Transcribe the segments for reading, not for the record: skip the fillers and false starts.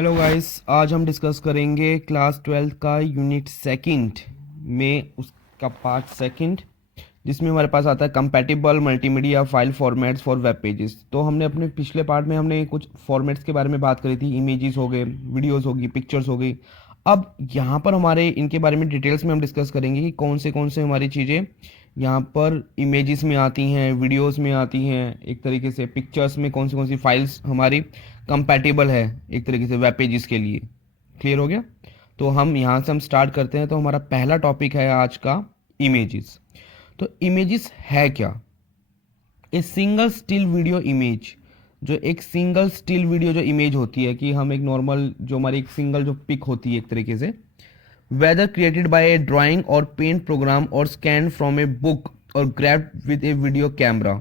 Hello guys, आज हम discuss करेंगे क्लास 12 का यूनिट सेकंड में उसका पार्ट सेकंड, जिसमें हमारे पास आता है compatible multimedia file formats for web pages. तो हमने अपने पिछले पार्ट में हमने कुछ फॉर्मेट्स के बारे में बात करी थी, इमेजेस हो गए, वीडियोस होगी, पिक्चर्स हो गई। अब यहाँ पर हमारे इनके बारे में डिटेल्स में हम डिस्कस करेंगे कि कौन से हमारी चीज़ें यहाँ पर इमेजेस में आती हैं, वीडियोस में आती हैं, एक तरीके से पिक्चर्स में कौन सी फाइल्स हमारी कंपैटिबल है एक तरीके से वेब पेजेस के लिए। क्लियर हो गया? तो हम यहाँ से हम स्टार्ट करते हैं। तो हमारा पहला टॉपिक है आज का इमेजेस। तो इमेजेस है क्या? A single still video image, जो एक सिंगल स्टिल वीडियो जो इमेज होती है कि हम एक नॉर्मल जो हमारी एक सिंगल जो पिक होती है एक तरीके से, whether created by a drawing or paint program or scanned from a book or grabbed with a video camera।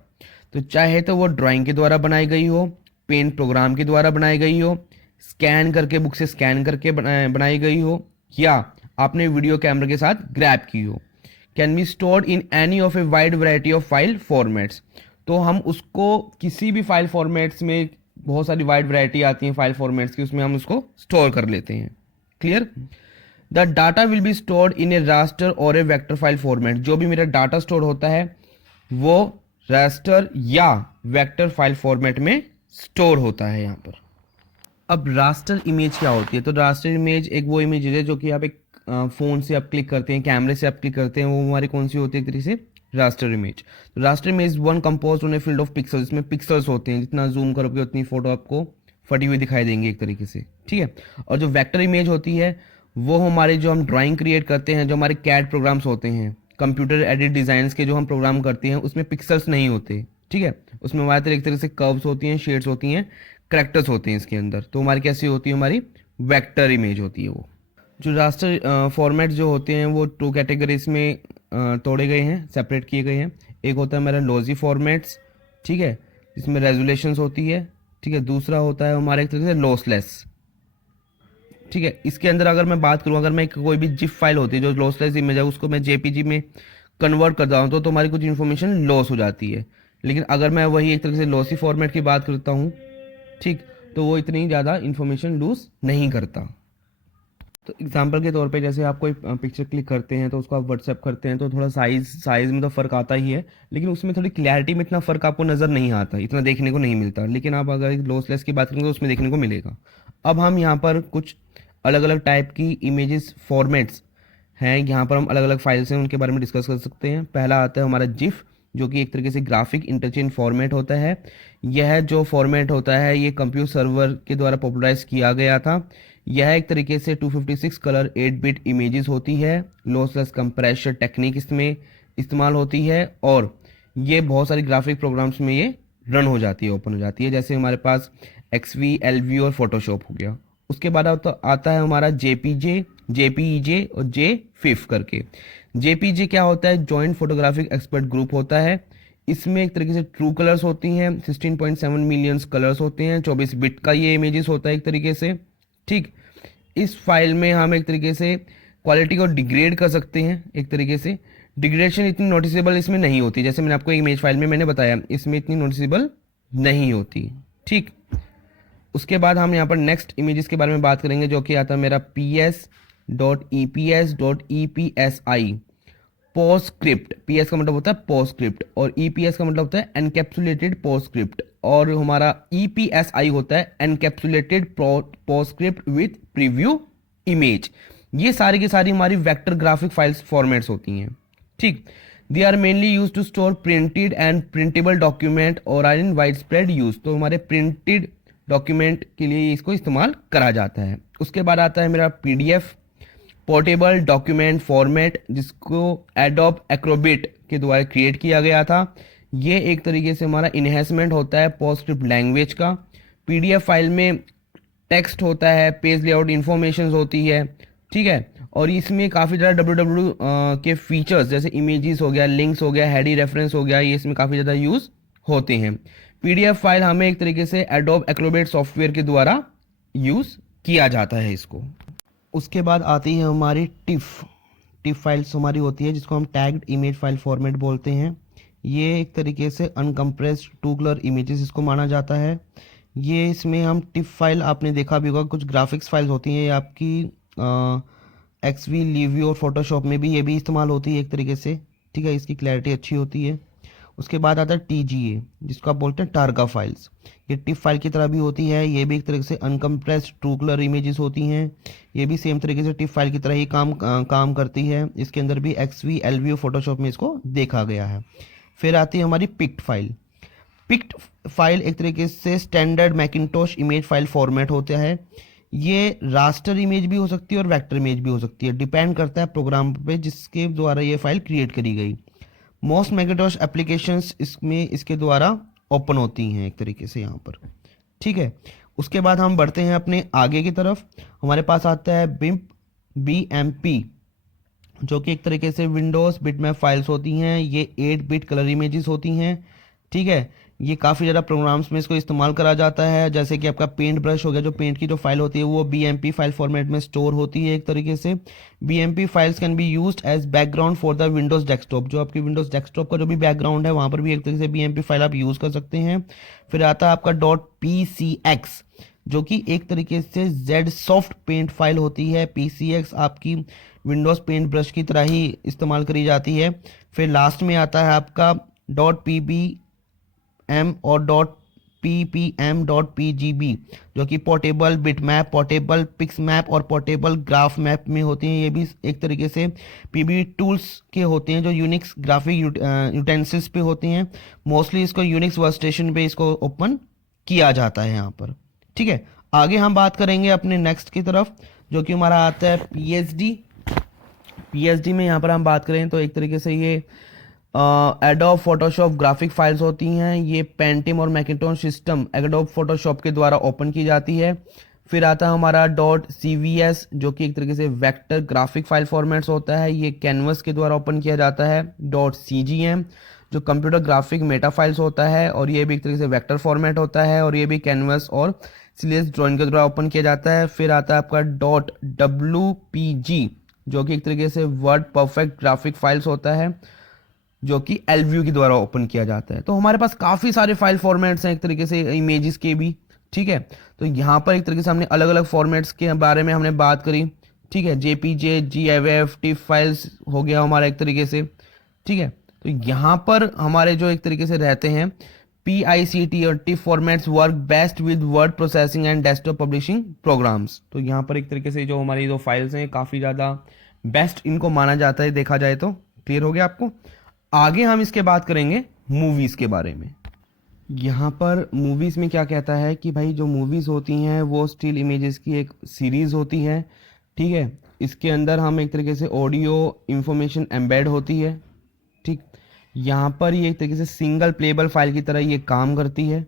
तो चाहे तो वो ड्राइंग के द्वारा बनाई गई हो, पेंट प्रोग्राम के द्वारा बनाई गई हो, स्कैन करके बुक से स्कैन करके बनाई गई हो, या आपने वीडियो कैमरा के साथ ग्रैब की हो, can be stored in any of a wide variety of file formats. तो हम उसको किसी भी फाइल फॉर्मेट्स में, बहुत सारी वाइड वैरायटी आती है फाइल फॉर्मेट्स की, उसमें हम उसको स्टोर कर लेते हैं। Clear? The data will be stored in A raster और ए वेक्टर फाइल फॉर्मेट। जो भी मेरा डाटा स्टोर होता है वो रास्टर या वेक्टर फाइल फॉर्मेट में स्टोर होता है यहाँ पर। अब रास्टर इमेज क्या होती है? तो रास्टर इमेज एक वो इमेज है जो कि आप एक फ़ोन से आप क्लिक करते हैं, कैमरे से आप क्लिक करते हैं, वो हमारी कौन सी होती है एक तरीके से? Raster image. तो raster image one compose on a field of pixels. इसमें पिक्सल्स होते हैं, जितना जूम करोगे उतनी फोटो आपको फटी हुई दिखाई देंगी एक तरीके से। ठीक है। और जो वेक्टर इमेज होती है वो हमारे जो हम ड्राइंग क्रिएट करते हैं, जो हमारे कैड प्रोग्राम्स होते हैं, कंप्यूटर एडिट डिज़ाइंस के जो हम प्रोग्राम करते हैं, उसमें पिक्सल्स नहीं होते। ठीक है। उसमें हमारे एक तरह से कर्व्स होती हैं, शेड्स होती हैं, करेक्टर्स होते हैं इसके अंदर। तो हमारी कैसी होती है? हमारी वेक्टर इमेज होती है वो। जो रास्टर फॉर्मेट जो होते हैं वो टू कैटेगरीज में तोड़े गए हैं, सेपरेट किए गए हैं। एक होता है हमारा लॉजी फॉर्मेट्स, ठीक है, जिसमें रेजोल्यूशंस होती है। ठीक है। दूसरा होता है हमारा एक तरीके से लॉसलेस। ठीक है। इसके अंदर अगर मैं बात करूँ, अगर मैं कोई भी जिप फाइल होती है जो लॉसलेस इमेज है, उसको मैं जेपीजी में कन्वर्ट करता हूँ तो हमारी कुछ इन्फॉर्मेशन लॉस हो जाती है। लेकिन अगर मैं वही एक तरह से लॉसी फॉर्मेट की बात करता हूँ, ठीक, तो वो इतनी ज़्यादा इन्फॉर्मेशन लूज नहीं करता। तो एग्जांपल के तौर पे जैसे आप कोई पिक्चर क्लिक करते हैं तो उसको आप व्हाट्सएप करते हैं तो थोड़ा साइज़ में तो फ़र्क आता ही है, लेकिन उसमें थोड़ी क्लैरिटी में इतना फ़र्क आपको नज़र नहीं आता, इतना देखने को नहीं मिलता। लेकिन आप अगर लॉसलेस की बात करेंगे तो उसमें देखने को मिलेगा। अब हम यहाँ पर कुछ अलग अलग टाइप की इमेजेस फॉर्मेट्स हैं, यहाँ पर हम अलग अलग फाइल्स हैं उनके बारे में डिस्कस कर सकते हैं। पहला आता है हमारा जिफ, जो कि एक तरीके से ग्राफिक इंटरचेंज फॉर्मेट होता है। यह जो फॉर्मेट होता है ये कंप्यूटर सर्वर के द्वारा पॉपुलराइज किया गया था। यह एक तरीके से 256 कलर 8 बिट इमेजेस होती है। लॉसलेस कंप्रेशन टेक्निक इसमें इस्तेमाल होती है और ये बहुत सारी ग्राफिक प्रोग्राम्स में ये रन हो जाती है, ओपन हो जाती है, जैसे हमारे पास एक्सवी, एलवी और फोटोशॉप हो गया। उसके बाद आता है हमारा जेपीजे, जेपीईजे और जे फिफ करके। जेपीजे क्या होता है? जॉइंट फोटोग्राफिक एक्सपर्ट ग्रुप होता है। इसमें एक तरीके से ट्रू कलर्स होती हैं, 16.7 मिलियंस कलर्स होते हैं, 24 बिट का ये इमेजेस होता है एक तरीके से। ठीक। इस फाइल में हम एक तरीके से क्वालिटी को डिग्रेड कर सकते हैं एक तरीके से। डिग्रेडेशन इतनी नोटिसेबल इसमें नहीं होती, जैसे मैंने आपको इमेज फाइल में मैंने बताया, इसमें इतनी नोटिसेबल नहीं होती। ठीक। उसके बाद हम यहाँ पर नेक्स्ट इमेजेस के बारे में बात करेंगे, जो कि आता है मेरा ps.eps.epsi पोस्टस्क्रिप्ट। पीएस का मतलब होता है पोस्टस्क्रिप्ट और ईपीएस का मतलब होता है एनकैप्सुलेटेड पोस्टस्क्रिप्ट, और हमारा ईपीएसआई होता है encapsulated PostScript with preview image. ये सारी की सारी हमारी वेक्टर ग्राफिक फाइल्स फॉर्मेट्स होती हैं। ठीक। They are mainly use to store printed and printable document और are in wide spread use. तो हमारे प्रिंटेड डॉक्यूमेंट के लिए इसको इस्तेमाल करा जाता है। उसके बाद आता है मेरा पीडीएफ, पोर्टेबल डॉक्यूमेंट फॉर्मेट, जिसको एडोब एक्रोबैट के द्वारा क्रिएट किया गया था। ये एक तरीके से हमारा इन्हेंसमेंट होता है पोस्टस्क्रिप्ट लैंग्वेज का। पीडीएफ फाइल में टेक्स्ट होता है, पेज लेआउट इन्फॉर्मेशन होती है। ठीक है। और इसमें काफ़ी ज़्यादा www के फीचर्स जैसे इमेजेस हो गया, लिंक्स हो गया, हेडी रेफरेंस हो गया, ये इसमें काफ़ी ज़्यादा यूज़ होते हैं। पीडीएफ फाइल हमें एक तरीके से एडोब एक्रोबैट सॉफ्टवेयर के द्वारा यूज़ किया जाता है इसको। उसके बाद आती है हमारी टिफ फाइल्स हमारी होती है, जिसको हम टैग्ड इमेज फाइल फॉर्मेट बोलते हैं। ये एक तरीके से अनकम्प्रेस्ड टू कलर इमेजेस इसको माना जाता है। ये इसमें हम टिप फाइल, आपने देखा भी होगा कुछ ग्राफिक्स फाइल्स होती हैं, ये आपकी एक्सवी, लिवी और फोटोशॉप में भी ये भी इस्तेमाल होती है एक तरीके से, ठीक है, इसकी क्लैरिटी अच्छी होती है। उसके बाद आता है TGA, जिसको आप बोलते हैं टारगा फाइल्स। ये टिप फाइल की तरह भी होती है, ये भी एक तरीके से अनकम्प्रेस्ड ट्रू कलर इमेजेस होती हैं, ये भी सेम तरीके से टिप फाइल की तरह ही काम करती है। इसके अंदर भी एक्सवी, एलवी और फोटोशॉप में इसको देखा गया है। फिर आती है हमारी पिक्ट फाइल। पिक्ट फाइल एक तरीके से standard Macintosh image file format होता है। ये रास्टर इमेज भी हो सकती है और वेक्टर इमेज भी हो सकती है, डिपेंड करता है प्रोग्राम पे जिसके द्वारा ये फाइल क्रिएट करी गई। मोस्ट मैकिंटोश एप्लीकेशंस इसमें इसके द्वारा ओपन होती हैं एक तरीके से यहाँ पर, ठीक है। उसके बाद हम बढ़ते हैं अपने आगे की तरफ। हमारे पास आता है बिम्प, BMP, जो कि एक तरीके से विंडोज़ बिटमैप फाइल्स होती हैं। ये 8 बिट कलर इमेजेस होती हैं, ठीक है। ये काफ़ी ज़्यादा प्रोग्राम्स में इसको इस्तेमाल करा जाता है, जैसे कि आपका पेंट ब्रश हो गया, जो पेंट की जो फाइल होती है वो BMP फाइल फॉर्मेट में स्टोर होती है एक तरीके से। BMP files can be used as background for the Windows desktop, जो आपकी विंडोज़ डेस्कटॉप का जो भी बैकग्राउंड है वहाँ पर भी एक तरीके से BMP फाइल आप यूज़ कर सकते हैं। फिर आता है आपका .pcx, जो कि एक तरीके से जेड सॉफ्ट पेंट फाइल होती है। PCX आपकी विंडोज़ पेंट ब्रश की तरह ही इस्तेमाल करी जाती है। फिर लास्ट में आता है आपका .ppm और .ppm.pgb, जो कि portable bitmap, portable pix map और पोर्टेबल ग्राफ मैप में होते हैं। ये भी एक तरीके से PB टूल्स के होते हैं, जो यूनिक्स ग्राफिक यूटेंसिल्स पे होते हैं। मोस्टली इसको यूनिक्स वर्कस्टेशन पे इसको ओपन किया जाता है यहाँ पर, ठीक है। आगे हम बात करेंगे अपने नेक्स्ट की तरफ, जो कि हमारा आता है PSD में यहाँ पर हम बात करें तो एक तरीके से ये एडोब फोटोशॉप ग्राफिक फाइल्स होती हैं। ये पेंटिम और मैकिंटोश सिस्टम एडोब फोटोशॉप के द्वारा ओपन की जाती है। फिर आता है हमारा .cvs, जो कि एक तरीके से वेक्टर ग्राफिक फाइल फॉर्मेट्स होता है, ये कैनवस के द्वारा ओपन किया जाता है। .cgm, जो कंप्यूटर ग्राफिक मेटा फाइल्स होता है और ये भी एक तरीके से वेक्टर फॉर्मेट होता है और ये भी कैनवस और सीएस ड्राइंग के द्वारा ओपन किया जाता है। फिर आता है आपका .wpg, जो कि एक तरीके से वर्ड परफेक्ट ग्राफिक फाइल्स होता है, जो कि एलव्यू के द्वारा ओपन किया जाता है। तो हमारे पास काफ़ी सारे फाइल फॉर्मेट्स हैं एक तरीके से इमेजेस के भी, ठीक है। तो यहाँ पर एक तरीके से हमने अलग अलग फॉर्मेट्स के बारे में हमने बात करी, ठीक है। JPG, GIF, टिप फाइल्स हो गया हमारा एक तरीके से, ठीक है। तो यहाँ पर हमारे जो एक तरीके से रहते हैं PICT और TIFF formats work best with word processing and desktop publishing programs. तो यहाँ पर एक तरीके से जो हमारी जो फाइल्स हैं काफ़ी ज़्यादा बेस्ट इनको माना जाता है, देखा जाए तो। क्लियर हो गया आपको? आगे हम इसके बात करेंगे मूवीज़ के बारे में। यहाँ पर मूवीज़ में क्या कहता है कि भाई जो मूवीज़ होती हैं वो स्टिल इमेजेस की एक सीरीज़ होती है, ठीक है। इसके अंदर हम एक तरीके से ऑडियो इंफॉर्मेशन एम्बेड होती है, ठीक। यहाँ पर ये एक तरीके से सिंगल प्लेबल फाइल की तरह ये काम करती है।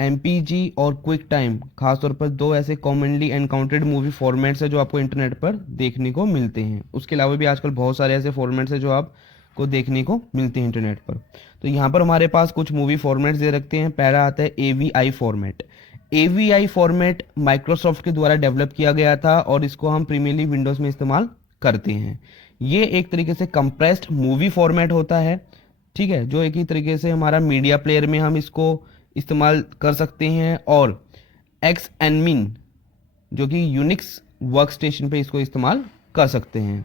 MPG और क्विक टाइम खासतौर पर दो ऐसे कॉमनली एनकाउंटर्ड मूवी फॉर्मेट्स है जो आपको इंटरनेट पर देखने को मिलते हैं। उसके अलावा भी आजकल बहुत सारे ऐसे फॉर्मेट्स हैं जो आपको देखने को मिलते हैं इंटरनेट पर। तो यहाँ पर हमारे पास कुछ मूवी फॉर्मेट्स दे रखते हैं। पहला आता है AVI format. AVI format Microsoft के द्वारा डेवलप किया गया था और इसको हम प्रीमियरली विंडोज़ में इस्तेमाल करते हैं। ये एक तरीके से कंप्रेस्ड मूवी फॉर्मेट होता है, ठीक है, जो एक ही तरीके से हमारा मीडिया प्लेयर में हम इसको इस्तेमाल कर सकते हैं। और Xadmin, जो कि यूनिक्स वर्क स्टेशन पर इसको इस्तेमाल कर सकते हैं।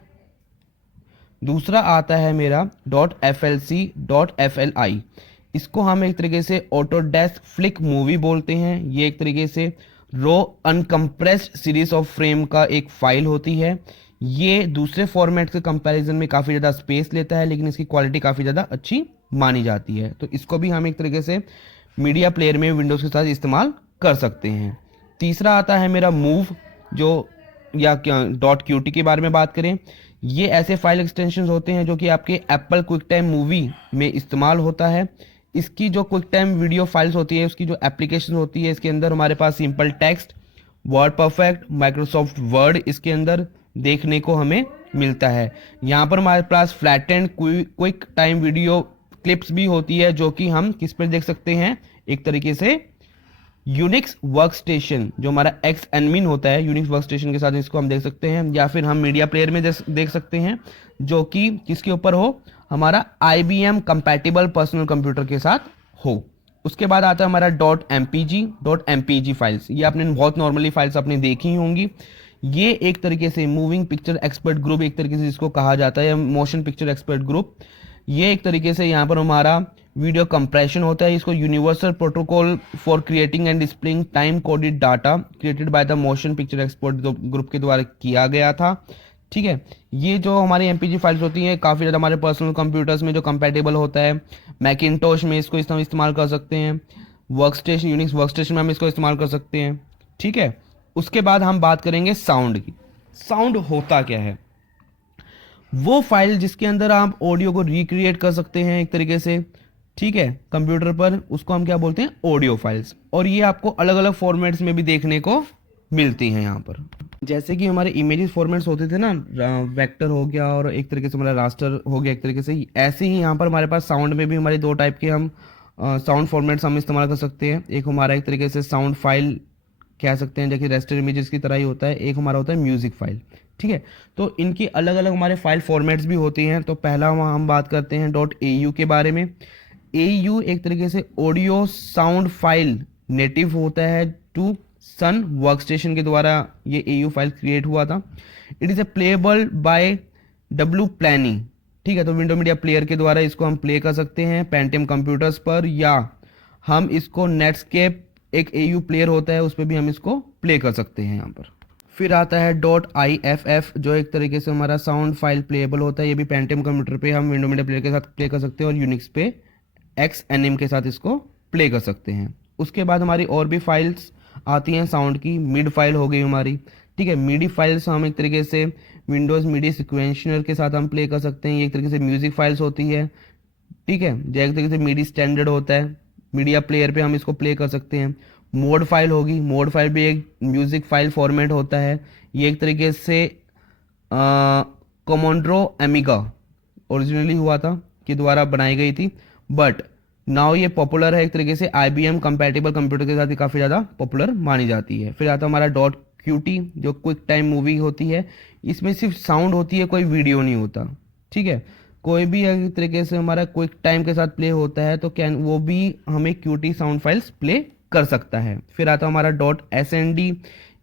दूसरा आता है मेरा .flc.fli। इसको हम एक तरीके से ऑटोडेस्क फ्लिक मूवी बोलते हैं। ये एक तरीके से रो अनकम्प्रेस्ड सीरीज ऑफ फ्रेम का एक फाइल होती है। ये दूसरे फॉर्मेट के कंपैरिजन में काफ़ी ज़्यादा स्पेस लेता है, लेकिन इसकी क्वालिटी काफ़ी ज़्यादा अच्छी मानी जाती है। तो इसको भी हम एक तरीके से मीडिया प्लेयर में विंडोज़ के साथ इस्तेमाल कर सकते हैं। तीसरा आता है मेरा मूव, जो या .qt के बारे में बात करें, ये ऐसे फाइल एक्सटेंशंस होते हैं जो कि आपके एप्पल क्विक टाइम मूवी में इस्तेमाल होता है। इसकी जो क्विक टाइम वीडियो फाइल्स होती है, उसकी जो एप्लीकेशन होती है, इसके अंदर हमारे पास simple text, WordPerfect, Microsoft Word इसके अंदर देखने को हमें मिलता है। यहाँ पर हमारे पास flat and QuickTime video clips भी होती है, जो कि हम किस पर देख सकते हैं, एक तरीके से यूनिक्स वर्क स्टेशन, जो हमारा Xadmin होता है, यूनिक्स वर्क स्टेशन के साथ इसको हम देख सकते हैं। या फिर हम मीडिया प्लेयर में देख सकते हैं, जो कि किसके ऊपर हो, हमारा IBM कंपैटिबल पर्सनल कंप्यूटर के साथ हो। उसके बाद आता है हमारा dot M P G files. ये आपने बहुत नॉर्मली फाइल्स आपने देखी ही होंगी। ये एक तरीके से मूविंग पिक्चर एक्सपर्ट ग्रुप, एक तरीके से जिसको कहा जाता है, मोशन पिक्चर एक्सपर्ट ग्रुप। ये एक तरीके से यहाँ पर हमारा वीडियो कंप्रेशन होता है। इसको universal protocol for creating and displaying time coded data created by the motion picture expert group के द्वारा किया गया था। ठीक है, ये जो हमारी एमपीजी फाइल्स होती हैं काफ़ी ज़्यादा हमारे पर्सनल कंप्यूटर्स में जो कंपैटिबल होता है, मैकिनटोश में इसको इस्तेमाल कर सकते हैं, वर्कस्टेशन यूनिक्स वर्कस्टेशन में हम इसको इस्तेमाल कर सकते हैं। ठीक है, उसके बाद हम बात करेंगे साउंड की। साउंड होता क्या है? वो फाइल जिसके अंदर आप ऑडियो को रिक्रिएट कर सकते हैं एक तरीके से, ठीक है, कंप्यूटर पर, उसको हम क्या बोलते हैं? Audio files. और ये आपको अलग अलग फॉर्मेट्स में भी देखने को मिलती हैं यहाँ पर। जैसे कि हमारे इमेजेस फॉर्मेट्स होते थे ना, वेक्टर हो गया और एक तरीके से हमारा रास्टर हो गया एक तरीके से, ऐसे ही यहाँ पर हमारे पास साउंड में भी हमारे दो टाइप के हम साउंड फॉर्मेट्स हम इस्तेमाल कर सकते हैं। एक हमारा एक तरीके से साउंड फाइल कह सकते हैं, जैसे रेस्टर इमेजेस की तरह ही होता है। एक हमारा होता है म्यूजिक फाइल। ठीक है, तो इनकी अलग अलग हमारे फाइल फॉर्मेट्स भी होती हैं। तो पहला हम बात करते हैं .au के बारे में। au एक तरीके से ऑडियो साउंड फाइल नेटिव होता है टू सन वर्कस्टेशन के द्वारा ये au फाइल क्रिएट हुआ था। It is a playable by W प्लानी। ठीक है, तो विंडो मीडिया प्लेयर के द्वारा इसको हम प्ले कर सकते हैं पेंटियम कंप्यूटर्स पर, या हम इसको नेटस्केप एक au प्लेयर होता है उस पर भी हम इसको प्ले कर सकते हैं यहाँ पर। फिर आता है .iff जो एक तरीके से हमारा साउंड फाइल प्लेएबल होता है। ये भी पेंटियम कंप्यूटर पे हम विंडो मीडिया प्लेयर के साथ प्ले कर सकते हैं और यूनिक्स पे XNM के साथ इसको प्ले कर सकते हैं। उसके बाद हमारी और भी फाइल्स आती हैं साउंड की। मिड फाइल हो गई हमारी। ठीक है, मीडी फाइल्स हम एक तरीके से विंडोज़ मीडी सिक्वेंशनर के साथ हम प्ले कर सकते हैं। ये एक तरीके से म्यूजिक फाइल्स होती है। ठीक है, जो एक तरीके से मीडी स्टैंडर्ड होता है, मीडिया प्लेयर पे हम इसको प्ले कर सकते हैं। मोड फाइल होगी। मोड फाइल भी एक म्यूजिक फाइल फॉर्मेट होता है। ये एक तरीके से कमांड्रो एमिगा ओरिजिनली हुआ था के द्वारा बनाई गई थी, बट नाउ ये पॉपुलर है एक तरीके से IBM कंपैटिबल कंप्यूटर के साथ ही काफ़ी ज़्यादा पॉपुलर मानी जाती है। फिर आता है हमारा .qt जो क्विक टाइम मूवी होती है। इसमें सिर्फ साउंड होती है, कोई वीडियो नहीं होता। ठीक है, कोई भी एक तरीके से हमारा क्विक टाइम के साथ प्ले होता है तो कैन वो भी हमें QT साउंड फाइल्स प्ले कर सकता है। फिर आता है हमारा .snd।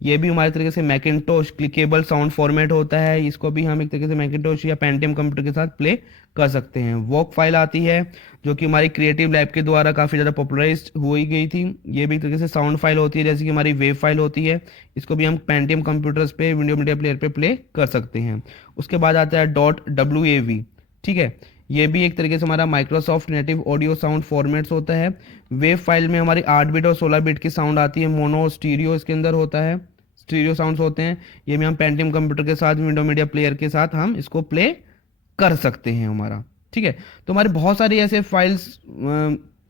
ये भी हमारे तरीके से मैकिनटोश क्लिकेबल साउंड फॉर्मेट होता है। इसको भी हम एक तरीके से मैकिनटोश या पेंटियम कंप्यूटर के साथ प्ले कर सकते हैं। वॉक फाइल आती है जो कि हमारी क्रिएटिव लैब के द्वारा काफ़ी ज़्यादा पॉपुलराइज हुई गई थी। ये भी एक तरीके से साउंड फाइल होती है, जैसे कि हमारी वेव फाइल होती है। इसको भी हम पेंटियम कंप्यूटर्स पे विंडो मीडिया प्लेयर पे प्ले कर सकते हैं। उसके बाद आता है .wav। ठीक है, ये भी एक तरीके से हमारा Microsoft native audio sound formats होता है। वेव फाइल में हमारी 8 बिट और 16 बिट की साउंड आती है। मोनो स्टीरियो इसके अंदर होता है, स्टीरियो साउंड्स होते हैं। ये भी हम पेंटियम कंप्यूटर के साथ विंडो मीडिया प्लेयर के साथ हम इसको प्ले कर सकते हैं हमारा। ठीक है, तो हमारे बहुत सारी ऐसे फाइल्स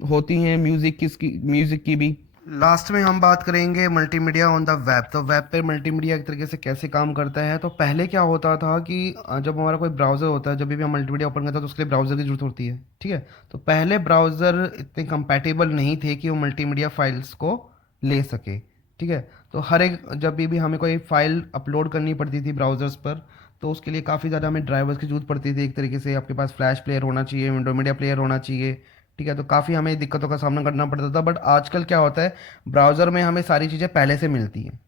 होती हैं म्यूज़िक की भी। लास्ट में हम बात करेंगे मल्टीमीडिया ऑन द वेब। तो वेब पे मल्टीमीडिया एक तरीके से कैसे काम करता है। तो पहले क्या होता था कि जब हमारा कोई ब्राउज़र होता है, जब भी हम मल्टीमीडिया ओपन करते हैं तो उसके लिए ब्राउज़र की जरूरत होती है। ठीक है, तो पहले ब्राउज़र इतने कंपैटिबल नहीं थे कि वो मल्टीमीडिया फाइल्स को ले सके। ठीक है, तो हर एक जब भी हमें कोई फाइल अपलोड करनी पड़ती थी ब्राउज़र्स पर, तो उसके लिए काफ़ी ज़्यादा हमें ड्राइवर्स की जरूरत पड़ती थी। एक तरीके से आपके पास फ्लैश प्लेयर होना चाहिए, विंडो मीडिया प्लेयर होना चाहिए। ठीक है, तो काफ़ी हमें दिक्कतों का सामना करना पड़ता था। बट आजकल क्या होता है, ब्राउज़र में हमें सारी चीज़ें पहले से मिलती हैं।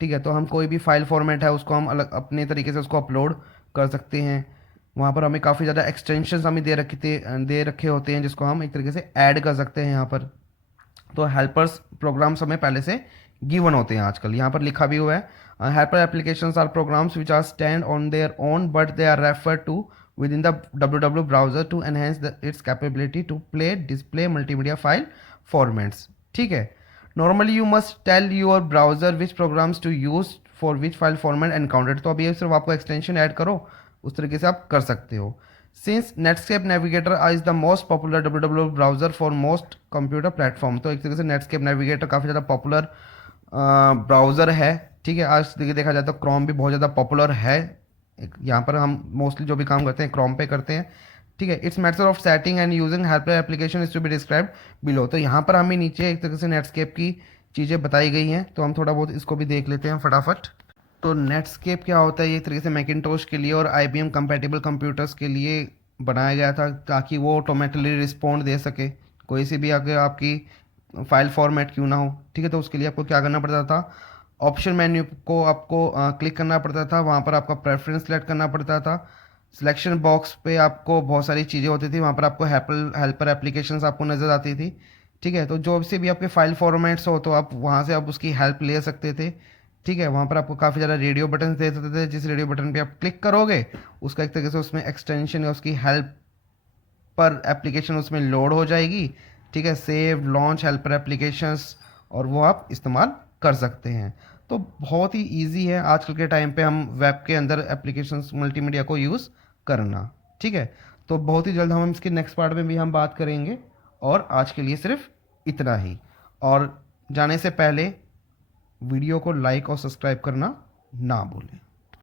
ठीक है, तो हम कोई भी फाइल फॉर्मेट है उसको हम अलग अपने तरीके से उसको अपलोड कर सकते हैं। वहाँ पर हमें काफ़ी ज़्यादा एक्सटेंशंस हमें दे रखे होते हैं जिसको हम एक तरीके से ऐड कर सकते हैं यहाँ पर। तो हेल्पर्स प्रोग्राम्स हमें पहले से गिवन होते हैं। आजकल यहाँ पर लिखा भी हुआ है, helper applications are programs which are stand on their own but they are refer to within the www browser to enhance its capability to display multimedia file formats. ठीक है, normally you must tell your browser which programs to use for which file format encountered। तो अभी सिर्फ आपको extension add करो, उस तरीके से आप कर सकते हो। Since Netscape Navigator is the most popular www browser for most computer platform, तो एक तरीके से Netscape Navigator काफ़ी ज़्यादा पॉपुलर ब्राउज़र है। ठीक है, आज देखा जाए तो क्रोम भी बहुत ज़्यादा पॉपुलर है। यहाँ पर हम मोस्टली जो भी काम करते हैं क्रोम पे करते हैं। ठीक है, it's matter of setting and using helper application is to be describe below. तो यहाँ पर हमें नीचे एक तरीके से नेटस्केप की चीज़ें बताई गई हैं, तो हम थोड़ा बहुत इसको भी देख लेते हैं फटाफट। तो नेटस्केप क्या होता है, ये एक तरीके से मैकिनटोश के लिए और IBM कंपैटिबल कंप्यूटर्स के लिए बनाया गया था ताकि वो ऑटोमेटिकली रिस्पॉन्ड दे सके कोई सी भी अगर आपकी फाइल फॉर्मेट क्यों ना हो, ठीक है, तो उसके लिए आपको क्या करना पड़ता था, ऑप्शन मेन्यू को आपको क्लिक करना पड़ता था, वहाँ पर आपका प्रेफरेंस सेलेक्ट करना पड़ता था, सिलेक्शन बॉक्स पे आपको बहुत सारी चीज़ें होती थी, वहाँ पर आपको हेल्पर एप्लीकेशंस आपको नज़र आती थी, ठीक है, तो जो से भी आपके फाइल फॉर्मेट्स हो तो आप वहाँ से आप उसकी हेल्प ले सकते थे, ठीक है, वहाँ पर आपको काफ़ी ज़्यादा रेडियो बटन दे सकते थे, जिस रेडियो बटन पे आप क्लिक करोगे उसका एक तरीके से उसमें एक्सटेंशन या उसकी हेल्प पर एप्लीकेशन उसमें लोड हो जाएगी, ठीक है, सेव लॉन्च हेल्पर एप्लीकेशंस, और वो आप इस्तेमाल कर सकते हैं। तो बहुत ही इजी है आजकल के टाइम पे हम वेब के अंदर एप्लीकेशंस मल्टीमीडिया को यूज़ करना, ठीक है। तो बहुत ही जल्द हम इसके नेक्स्ट पार्ट में भी हम बात करेंगे, और आज के लिए सिर्फ इतना ही। और जाने से पहले वीडियो को लाइक और सब्सक्राइब करना ना भूलें।